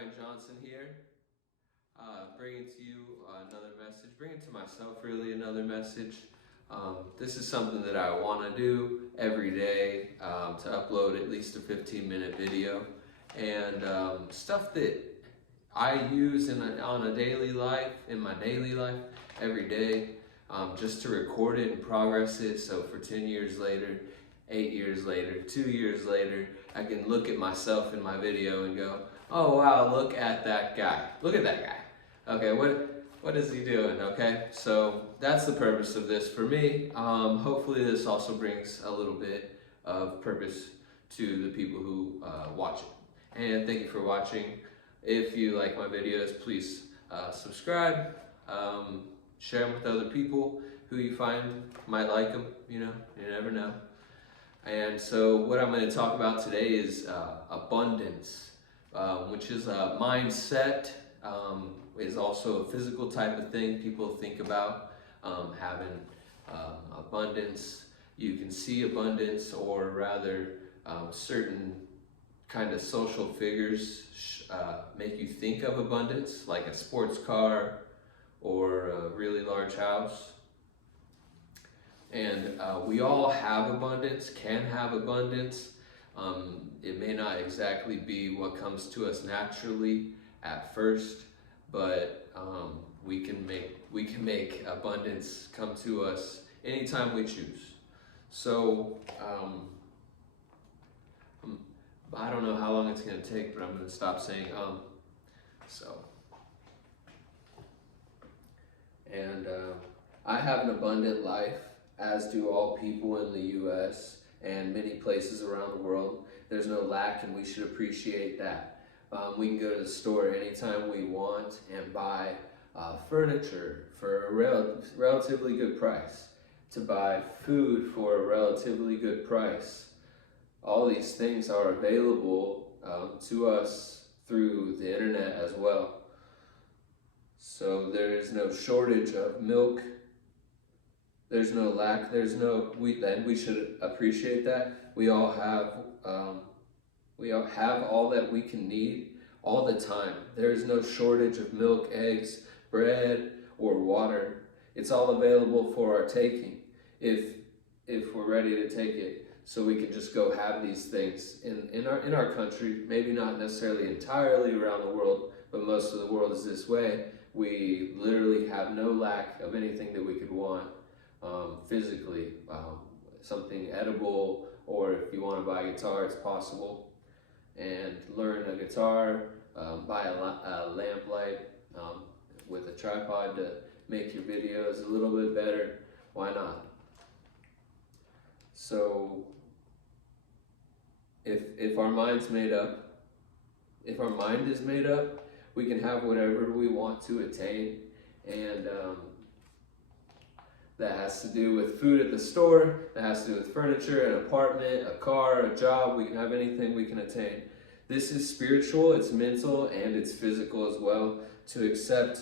Ryan Johnson here, bringing to you another message, bringing to myself really another message. This is something that I want to do every day, to upload at least a 15-minute video, and stuff that I use on a daily life, in my daily life, every day, just to record it and progress it, so for 10 years later, 8 years later, 2 years later, I can look at myself in my video and go, oh wow, look at that guy. Look at that guy. Okay, what is he doing? Okay, so that's the purpose of this for me. Hopefully this also brings a little bit of purpose to the people who watch it. And thank you for watching. If you like my videos, please subscribe, share them with other people who you find might like them. You never know. And so what I'm going to talk about today is abundance, which is a mindset, is also a physical type of thing people think about, having abundance. You can see abundance, or rather certain kind of social figures make you think of abundance, like a sports car or a really large house. And we all have abundance, can have abundance. It may not exactly be what comes to us naturally at first, but we can make abundance come to us anytime we choose. So I don't know how long it's going to take, but I'm going to stop saying And I have an abundant life, as do all people in the U.S. and many places around the world. There's no lack, and we should appreciate that. We can go to the store anytime we want and buy furniture for a relatively good price, to buy food for a relatively good price. All these things are available to us through the internet as well. So there is no shortage of milk. There's no lack. We should appreciate that. We all have all that we can need all the time. There is no shortage of milk, eggs, bread, or water. It's all available for our taking if we're ready to take it. So we can just go have these things in our country. Maybe not necessarily entirely around the world, but most of the world is this way. We literally have no lack of anything that we could want. Physically, something edible, or if you want to buy a guitar, it's possible. And learn a guitar, buy a lamp light with a tripod to make your videos a little bit better. Why not? So if our mind's made up, if our mind is made up, we can have whatever we want to attain. And that has to do with food at the store, that has to do with furniture, an apartment, a car, a job. We can have anything we can attain. This is spiritual, it's mental, and it's physical as well. To accept,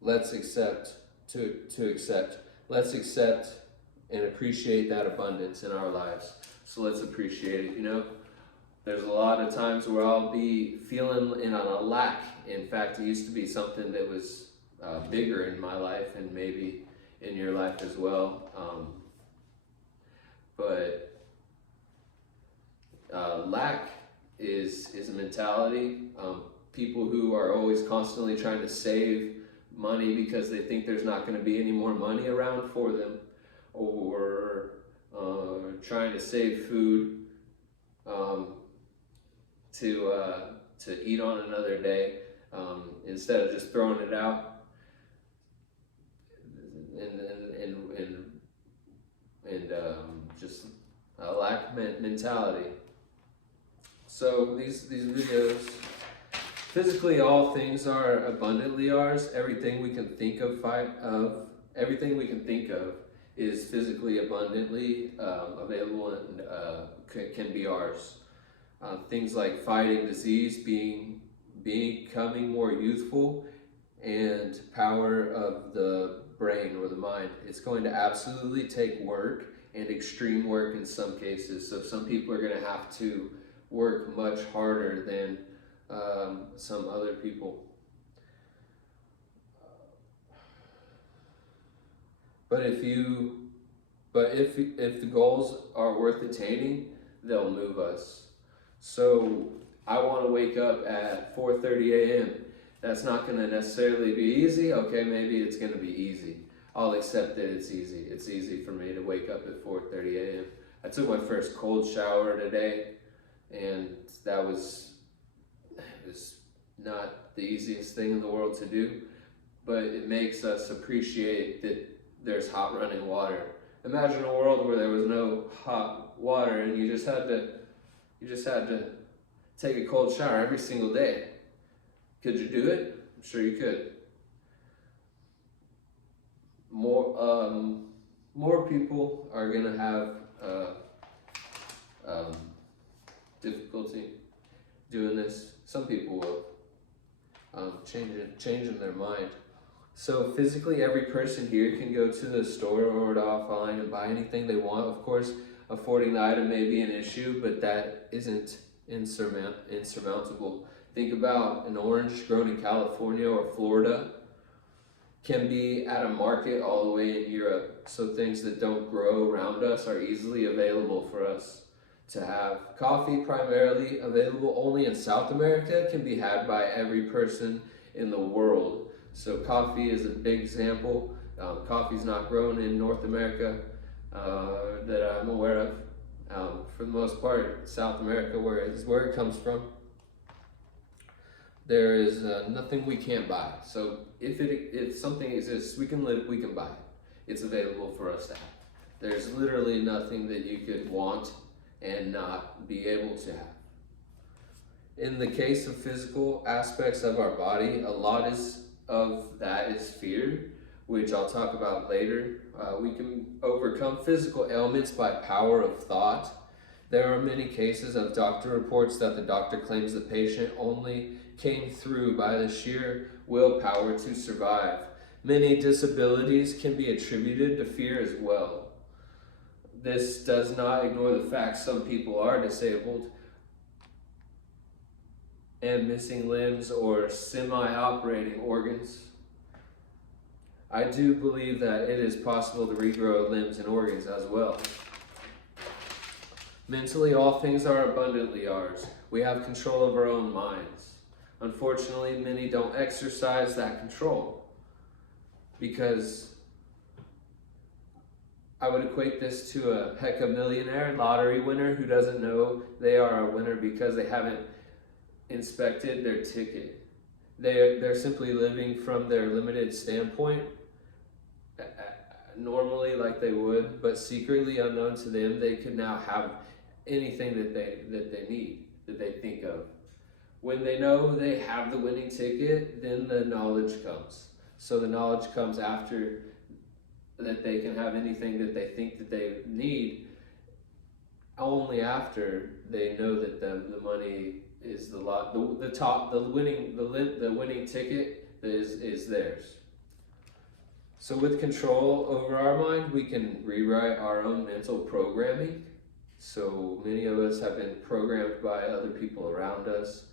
let's accept and appreciate that abundance in our lives. So let's appreciate it. There's a lot of times where I'll be feeling on a lack. In fact, it used to be something that was bigger in my life, and maybe in your life as well. But lack is a mentality. People who are always constantly trying to save money because they think there's not going to be any more money around for them, or trying to save food to eat on another day, instead of just throwing it out. And just a lack mentality. So these videos, physically all things are abundantly ours. Everything we can think of is physically abundantly available and can be ours. Things like fighting disease, becoming more youthful, and power of the brain or the mind. It's going to absolutely take work, and extreme work in some cases. So some people are going to have to work much harder than some other people. But if the goals are worth attaining, they'll move us. So I want to wake up at 4:30 a.m. That's not going to necessarily be easy. Okay, maybe it's going to be easy. I'll accept that it's easy. It's easy for me to wake up at 4:30 a.m. I took my first cold shower today, and it was not the easiest thing in the world to do, but it makes us appreciate that there's hot running water. Imagine a world where there was no hot water and you just had to take a cold shower every single day. Could you do it? I'm sure you could. More people are gonna have difficulty doing this. Some people will changing their mind. So physically, every person here can go to the store or offline and buy anything they want. Of course, affording the item may be an issue, but that isn't insurmountable. Think about an orange grown in California or Florida can be at a market all the way in Europe. So things that don't grow around us are easily available for us to have. Coffee, primarily available only in South America, can be had by every person in the world. So coffee is a big example. Coffee's not grown in North America that I'm aware of. For the most part, South America is where it comes from. There is nothing we can't buy. So if something exists, we can buy it. It's available for us to have. There's literally nothing that you could want and not be able to have. In the case of physical aspects of our body, a lot of that is fear, which I'll talk about later. We can overcome physical ailments by power of thought. There are many cases of doctor reports that the doctor claims the patient only came through by the sheer willpower to survive. Many disabilities can be attributed to fear as well. This does not ignore the fact some people are disabled and missing limbs or semi-operating organs. I do believe that it is possible to regrow limbs and organs as well. Mentally, all things are abundantly ours. We have control of our own minds. Unfortunately, many don't exercise that control because I would equate this to a heckamillionaire lottery winner who doesn't know they are a winner because they haven't inspected their ticket. They're simply living from their limited standpoint, normally like they would, but secretly unknown to them, they could now have anything that they need, that they think of. When they know they have the winning ticket, then the knowledge comes. So the knowledge comes after that they can have anything that they think that they need, only after they know that the money is the winning ticket is theirs. So with control over our mind, we can rewrite our own mental programming. So many of us have been programmed by other people around us.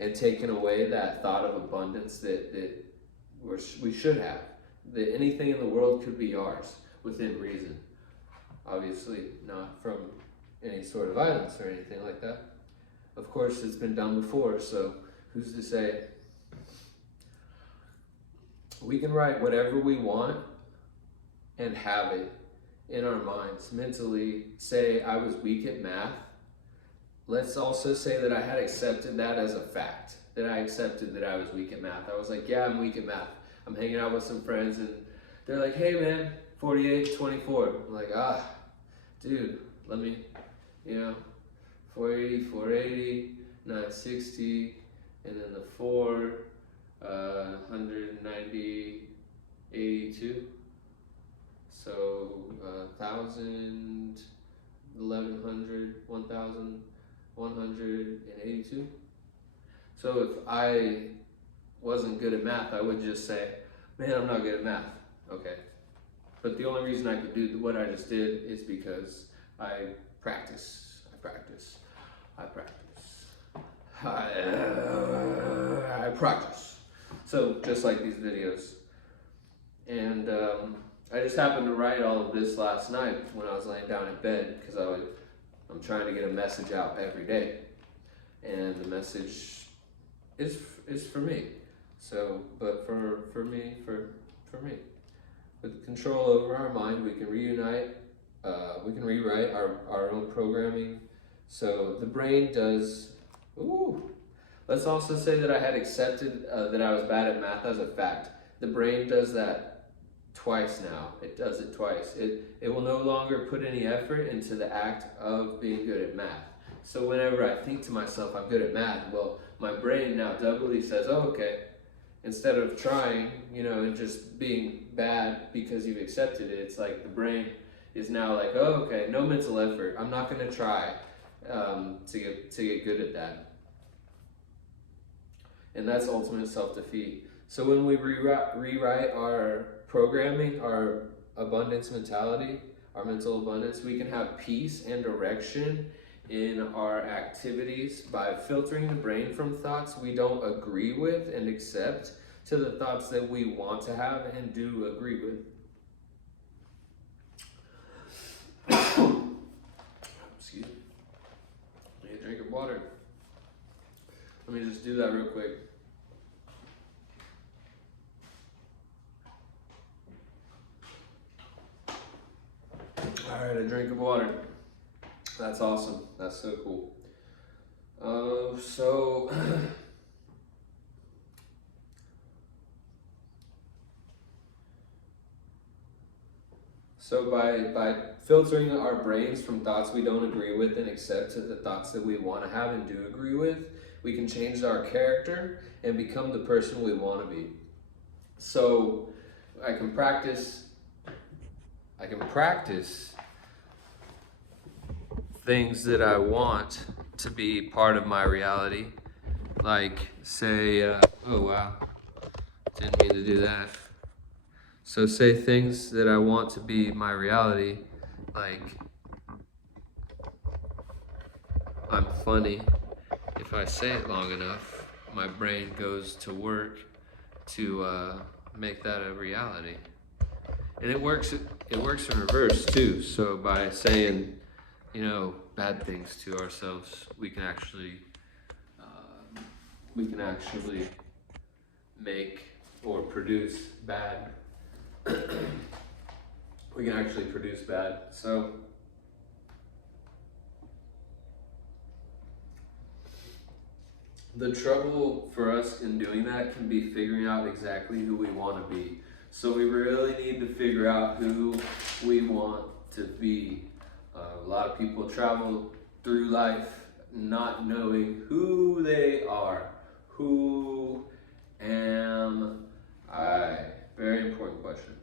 And taken away that thought of abundance that we should have. That anything in the world could be ours within reason. Obviously not from any sort of violence or anything like that. Of course, it's been done before, so who's to say? We can write whatever we want and have it in our minds. Mentally, say I was weak at math. Let's also say that I had accepted that as a fact, that I accepted that I was weak at math. I was like, yeah, I'm weak at math. I'm hanging out with some friends and they're like, hey man, 48, 24. I'm like, dude, let me, 480, 480, 960, and then the 4, 190, 82. So 1,000, 1,100, 1,182. So if I wasn't good at math, I would just say, man, I'm not good at math. Okay. But the only reason I could do what I just did is because I practice. I practice. So just like these videos. And I just happened to write all of this last night when I was laying down in bed, because I'm trying to get a message out every day. And the message is for me. So, but for me. With control over our mind, we can reunite, we can rewrite our own programming. So the brain does, let's also say that I had accepted that I was bad at math as a fact. The brain does that twice now. It does it twice. It will no longer put any effort into the act of being good at math. So whenever I think to myself, I'm good at math, well, my brain now doubly says, oh, okay. Instead of trying, and just being bad because you've accepted it, it's like the brain is now like, oh, okay, no mental effort. I'm not going to try to get good at that. And that's ultimate self-defeat. So when we rewrite our programming, our abundance mentality, our mental abundance, we can have peace and direction in our activities by filtering the brain from thoughts we don't agree with and accept to the thoughts that we want to have and do agree with. Excuse me. I need a drink of water. Let me just do that real quick. All right, a drink of water. That's awesome. That's so cool. So by filtering our brains from thoughts we don't agree with and accept to the thoughts that we want to have and do agree with, we can change our character and become the person we want to be. So I can practice things that I want to be part of my reality. Like, say, oh wow, didn't mean to do that. So say things that I want to be my reality, like, I'm funny. If I say it long enough, my brain goes to work to make that a reality. And it works in reverse too. So by saying, bad things to ourselves, we can actually make or produce bad. We can actually produce bad. So the trouble for us in doing that can be figuring out exactly who we want to be. So we really need to figure out who we want to be. A lot of people travel through life not knowing who they are. Who am I? Very important question.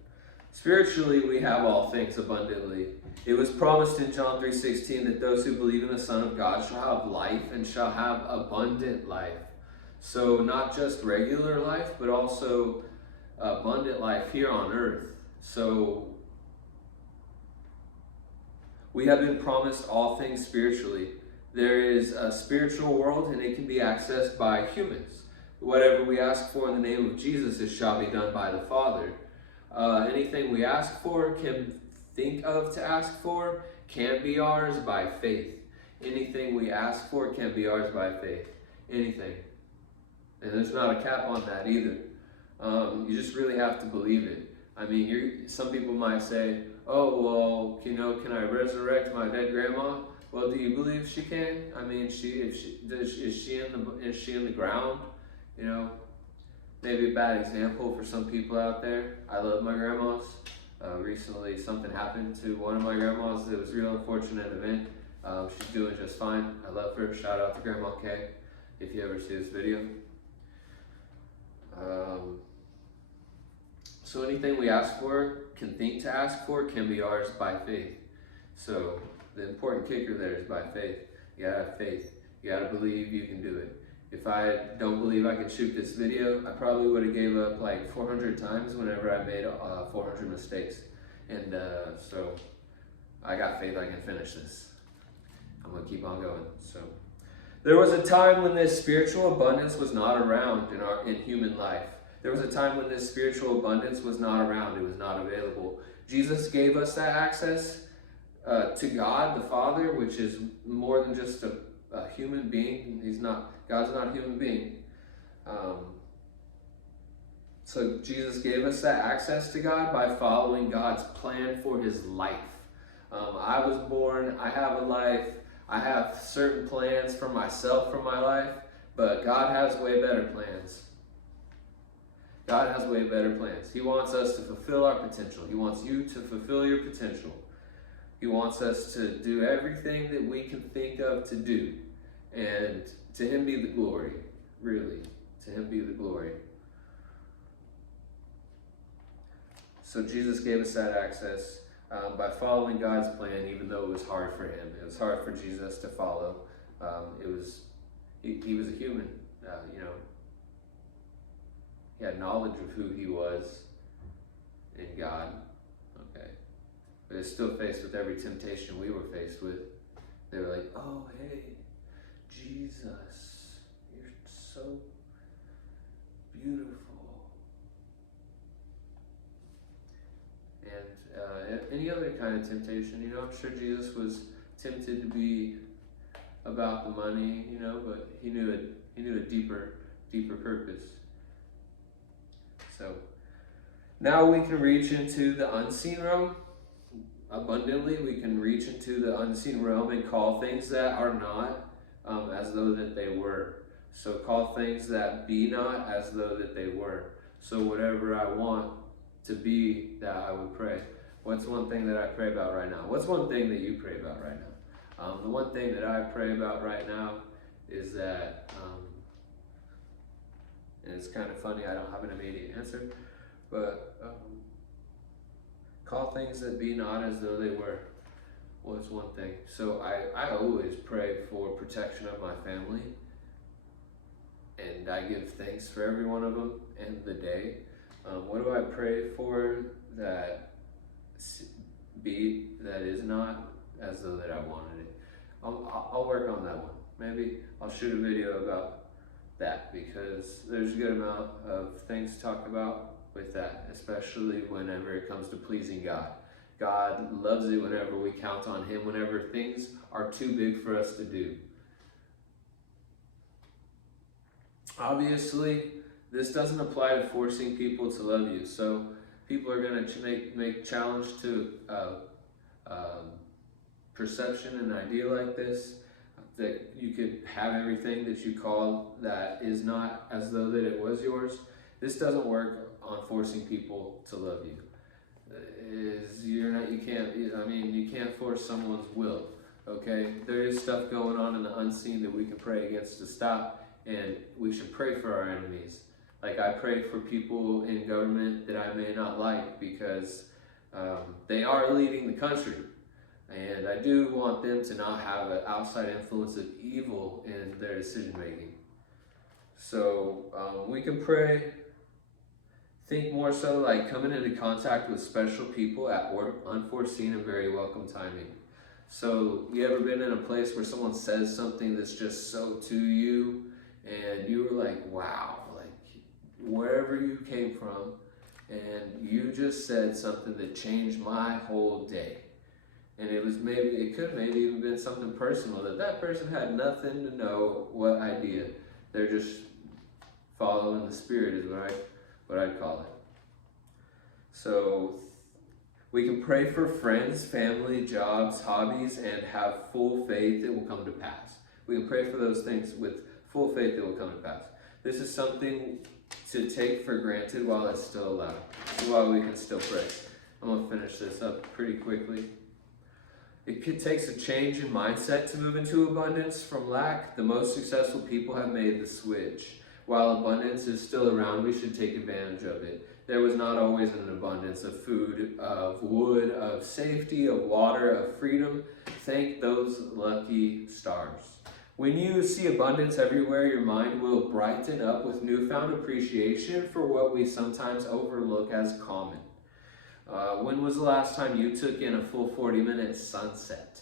Spiritually, we have all things abundantly. It was promised in John 3:16 that those who believe in the Son of God shall have life and shall have abundant life. So not just regular life, but also abundant life here on earth. So we have been promised all things spiritually. There is a spiritual world and it can be accessed by humans. Whatever we ask for in the name of Jesus, it shall be done by the Father. Anything we ask for, can think of to ask for, can be ours by faith. Anything we ask for can be ours by faith. Anything. And there's not a cap on that either. You just really have to believe it. I mean, some people might say, oh, well, can I resurrect my dead grandma? Well, do you believe she can? I mean, is she in the ground? Maybe a bad example for some people out there. I love my grandmas. Recently, something happened to one of my grandmas. It was a real unfortunate event. She's doing just fine. I love her. Shout out to Grandma Kay, if you ever see this video. So anything we ask for, can think to ask for, can be ours by faith. So the important kicker there is by faith. You gotta have faith. You gotta believe you can do it. If I don't believe I could shoot this video, I probably would have gave up like 400 times whenever I made 400 mistakes. And so I got faith I can finish this. I'm going to keep on going. So there was a time when this spiritual abundance was not around in human life. There was a time when this spiritual abundance was not around. It was not available. Jesus gave us that access to God the Father, which is more than just a human being. God's not a human being. So Jesus gave us that access to God by following God's plan for his life. I was born, I have a life, I have certain plans for myself for my life, but God has way better plans. God has way better plans. He wants us to fulfill our potential. He wants you to fulfill your potential. He wants us to do everything that we can think of to do. And to him be the glory, really. To him be the glory. So Jesus gave us that access by following God's plan, even though it was hard for him. It was hard for Jesus to follow. He was a human, He had knowledge of who he was in God. Okay. But it's still faced with every temptation we were faced with. They were like, oh, hey, Jesus, you're so beautiful. And any other kind of temptation, I'm sure Jesus was tempted to be about the money, but he knew a deeper purpose. So now we can reach into the unseen realm abundantly. We can reach into the unseen realm and call things that are not as though that they were. So call things that be not as though that they were. So whatever I want to be, that I would pray. What's one thing that I pray about right now? What's one thing that you pray about right now? The one thing that I pray about right now is that, and it's kind of funny, I don't have an immediate answer, but call things that be not as though they were. What's one thing? So I always pray for protection of my family, and I give thanks for every one of them in the day. What do I pray for that is not as though that I wanted it? I'll work on that one. Maybe I'll shoot a video about that, because there's a good amount of things to talk about with that, especially whenever it comes to pleasing God. God loves it whenever we count on him, whenever things are too big for us to do. Obviously, this doesn't apply to forcing people to love you. So people are going to make challenge to perception and idea like this, that you could have everything that you call that is not as though that it was yours. This doesn't work on forcing people to love you. You can't force someone's will. Okay, there is stuff going on in the unseen that we can pray against to stop, and we should pray for our enemies. Like, I pray for people in government that I may not like, because they are leading the country. And I do want them to not have an outside influence of evil in their decision making. So we can pray. Think more so like coming into contact with special people at unforeseen and very welcome timing. So you ever been in a place where someone says something that's just so to you, and you were like, wow, like wherever you came from, and you just said something that changed my whole day. And it could maybe even been something personal that person had nothing to know what idea. They're just following the Spirit is what I'd call it. So we can pray for friends, family, jobs, hobbies, and have full faith it will come to pass. We can pray for those things with full faith it will come to pass. This is something to take for granted while it's still allowed, while we can still pray. I'm going to finish this up pretty quickly. It takes a change in mindset to move into abundance from lack. The most successful people have made the switch. While abundance is still around, we should take advantage of it. There was not always an abundance of food, of wood, of safety, of water, of freedom. Thank those lucky stars. When you see abundance everywhere, your mind will brighten up with newfound appreciation for what we sometimes overlook as common. When was the last time you took in a full 40-minute sunset?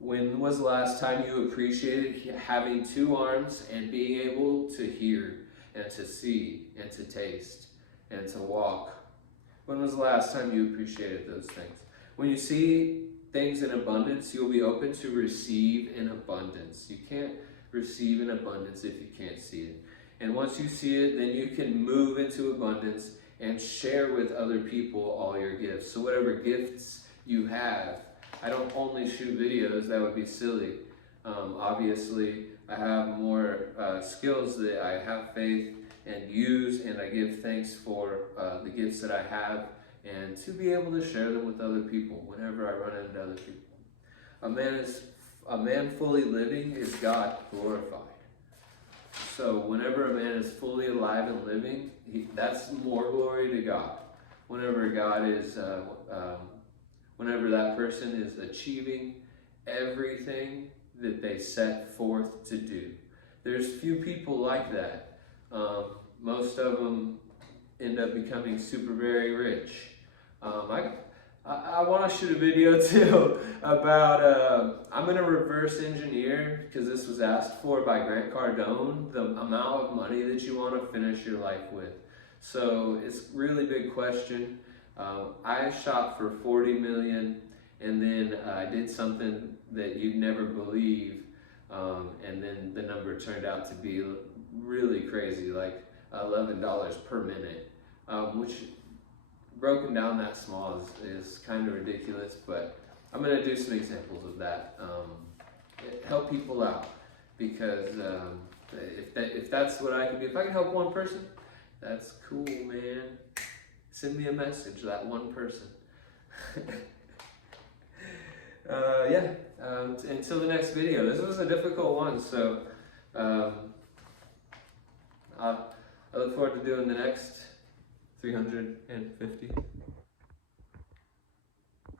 When was the last time you appreciated having two arms and being able to hear and to see and to taste and to walk? When was the last time you appreciated those things? When you see things in abundance, you'll be open to receive in abundance. You can't receive in abundance if you can't see it. And once you see it, then you can move into abundance and share with other people all your gifts. So whatever gifts you have, I don't only shoot videos, that would be silly. Obviously, I have more skills that I have faith and use, and I give thanks for the gifts that I have, and to be able to share them with other people whenever I run into other people. A man fully living is God glorified. So whenever a man is fully alive and living, that's more glory to God. Whenever whenever that person is achieving everything that they set forth to do. There's few people like that. Most of them end up becoming super very rich. I want to shoot a video too about, I'm going to reverse engineer, because this was asked for by Grant Cardone, the amount of money that you want to finish your life with. So it's a really big question. I shot for 40 million, and then I did something that you'd never believe, and then the number turned out to be really crazy, like $11 per minute, which broken down that small is kind of ridiculous, but I'm going to do some examples of that. Help people out, because if that's what I can do, if I can help one person, that's cool, man. Send me a message, that one person. Until the next video. This was a difficult one, so I look forward to doing the next 350.